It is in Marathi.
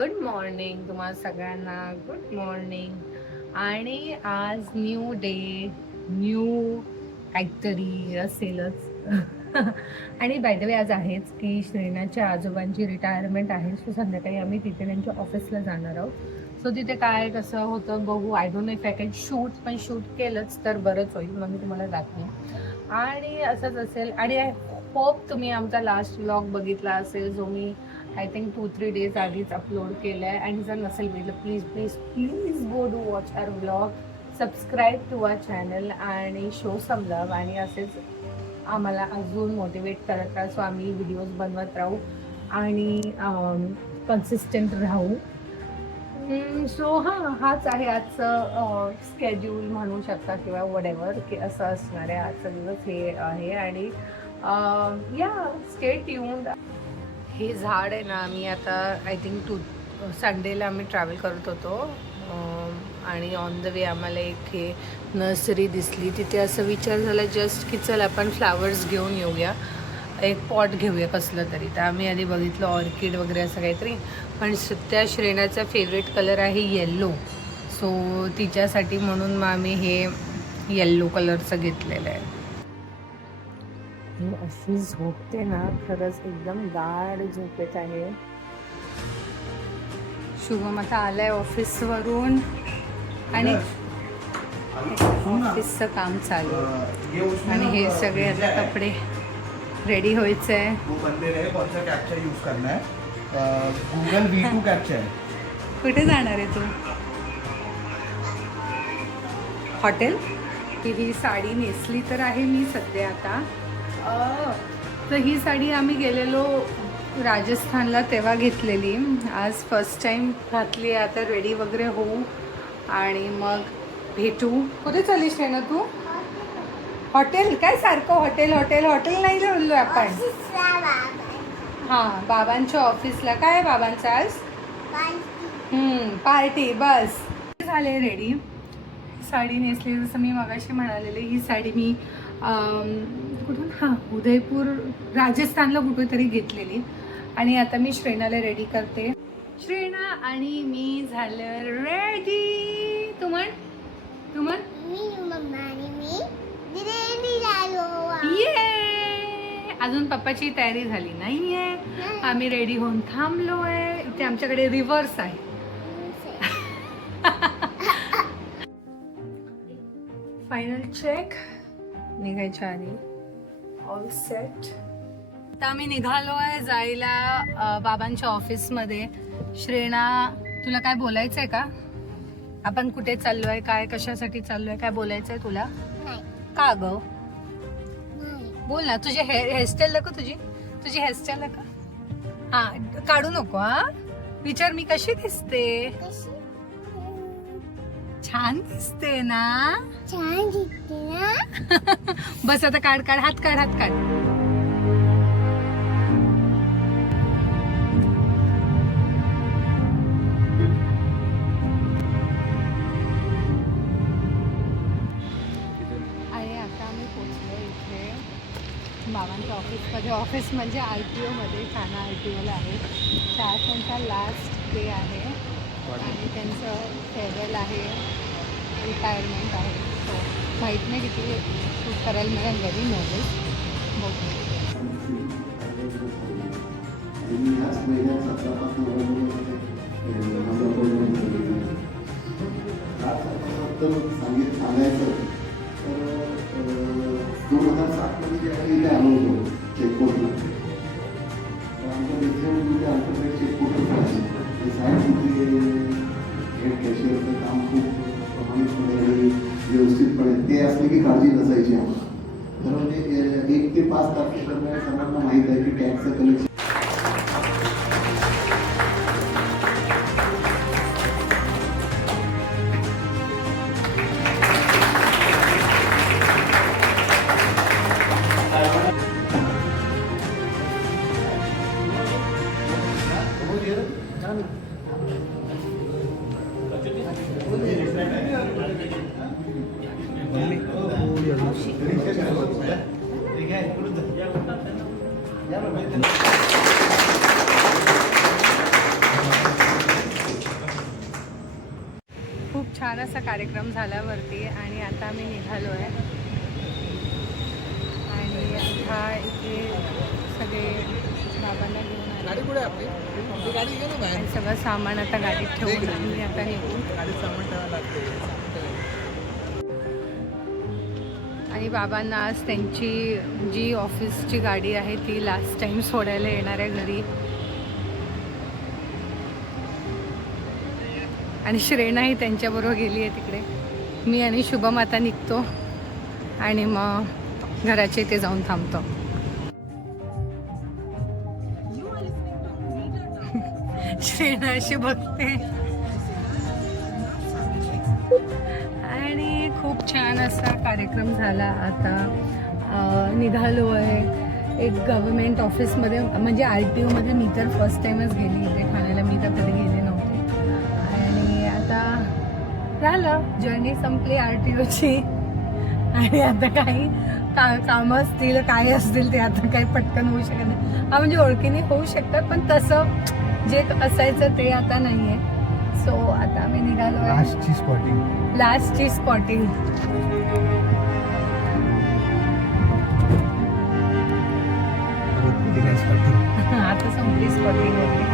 गुड मॉर्निंग तुम्हाला सगळ्यांना. Good morning. आणि आज न्यू डे, न्यू काहीतरी असेलच. आणि बाय द वे आज आहेच की श्रेणाच्या आजोबांची रिटायरमेंट आहे. सो संध्याकाळी आम्ही तिथे त्यांच्या ऑफिसला जाणार आहोत. सो तिथे काय कसं होतं बघू. I don't know if I can shoot, पण शूट केलंच तर बरंच होईल. मग मी तुम्हाला दाखवेन. आणि असंच असेल. आणि आय होप तुम्ही आमचा लास्ट व्लॉग बघितला असेल, जो मी आय थिंक 2-3 डेज आधीच अपलोड केलं आहे. आणि जर नसेल बघितलं, please please please go do watch our vlog, subscribe to our channel आणि शो सम लव्ह. आणि असेच आम्हाला अजून मोटिवेट करत राहा. सो आम्ही व्हिडिओज बनवत राहू आणि कन्सिस्टंट राहू. सो हाच आहे आजचं स्केड्यूल म्हणू शकता किंवा वडेवर की असं असणार आहे आजचा दिवस. हे आहे आणि या स्टे ट्यून्ड. हे झाड आहे ना, आम्ही आता आय थिंक संडेला आम्ही ट्रॅव्हल करत होतो आणि ऑन द वे आम्हाला एक हे नर्सरी दिसली. तिथे असं विचार झाला जस्ट की चल आपण फ्लावर्स घेऊन येऊया, एक पॉट घेऊया कसलं तरी. तर आम्ही आधी बघितलं ऑर्किड वगैरे असं काहीतरी, पण त्या श्रेणाचा फेवरेट कलर आहे येल्लो. सो तिच्यासाठी म्हणून मग आम्ही हे येल्लो कलरचं घेतलेलं आहे. अशी झोपते ना, खरंच एकदम गाढ झोपेत आहे. शुभम आता आलाय ऑफिसवरून आणि ऑफिसचं काम चालू आणि हे सगळे आता कपडे रेडी व्हायचे आहे. गूगल V2 कॅप्चा आहे. कुठे जाणार आहे तू? हॉटेल. ही साडी नेसली तर आहे मी सध्या आता. तर ही साडी आम्ही गेलेलो राजस्थानला तेव्हा घेतलेली. आज फर्स्ट टाईम घातली. आता रेडी वगैरे होऊ आणि मग भेटू. कुठे चाललीस श्रेणा तू? हॉटेल? काय सारखं हॉटेल हॉटेल हॉटेल नाही बोललो आपण. हां, बाबांच्या ऑफिसला. काय आहे बाबांचं आज? पार्टी. बस झाले रेडी. साडी नेसली जसं मी मगाशी म्हणालेले. ही साडी मी कुठून उदयपूर राजस्थानला कुठेतरी घेतलेली. आणि आता मी श्रेणाला रेडी करते. श्रेणा आणि मी झालं रेडी. तू म्हण. ये अजून पप्पाची तयारी झाली नाहीये. आम्ही रेडी होऊन थांबलोय. इथे आमच्याकडे रिव्हर्स आहे. फायनल चेक निघायच्या आधी ऑल सेट. आता आम्ही निघालोय जायला बाबांच्या ऑफिसमध्ये. श्रेणा, तुला काय बोलायचंय का? आपण कुठे चाललोय, काय कशासाठी चाललोय, काय बोलायचंय तुला? का ग? बोल ना. तुझी हेअरस्टाईल दाखव. तुझी हेअरस्टाईल दाखव. हा, काढू नको. हा, विचार मी कशी दिसते? छान दिसते ना? बस आता काढ हात काढ. आणि आता आम्ही पोचलो इथे बाबांच्या ऑफिसमध्ये. ऑफिस म्हणजे RTO मध्ये, ठाणा RTOला आहे. आज त्यांचा लास्ट डे आहे आणि त्यांचं फेअरवेल आहे, रिटायरमेंट आहे. सो माहीत नाही किती शूट करायला मला. Very nervous. संगीत सांगायचं तर 2007 मध्ये जे आहे इथे आलो होतो चेकपोस्टला. आमच्या मित्रांमध्ये आमच्याकडे चेकपोस्ट आहे. साहेब हेड कॅशियरचं काम खूप प्रमाणितपणे व्यवस्थितपणे ते असले की काळजी नसायची आम्हाला. तर म्हणजे 1 ते 5 तारखेदरम्यान सर्वांना माहीत आहे की टॅक्सचं कलेक्शन छान असा कार्यक्रम झाल्यावरती आणि आता आम्ही निघालो आहे आणि आता इथे सगळे बाबांना घेऊन आले. गाडी कुठे आपली ती गाडी घे ना बाहेर. आणि सगळं सामान आता गाडीत ठेवून आम्ही आता निघू. गाडीत सामान ठेवायला लागते. आणि बाबांना आज त्यांची जी ऑफिसची गाडी आहे ती लास्ट टाइम सोडायला येणार आहे घरी. आणि श्रेणाही त्यांच्याबरोबर गेली आहे तिकडे. मी आणि शुभम आता निघतो आणि मग घराच्या इथे जाऊन थांबतो. श्रेणा अशी बघते. आणि खूप छान असा कार्यक्रम झाला. आता निघालो आहे एक गव्हर्मेंट ऑफिसमध्ये, म्हणजे RTOमध्ये. मी तर फर्स्ट टाईमच गेली इथे ठाण्याला, मी तर कधी गेले नव्हते. आणि आता झालं, जर्नी संपली RTOची. आणि आता काही कामं असतील काय असतील ते आता काही पटकन होऊ शकत नाही. हा म्हणजे ओळखीने होऊ शकतात पण तसं जे असायचं ते आता नाही आहे. सो आता आम्ही निघालो आहे. लास्टची स्पॉटिंग. लास्टची स्पॉटिंग. आता संपली स्पॉटिंग वगैरे.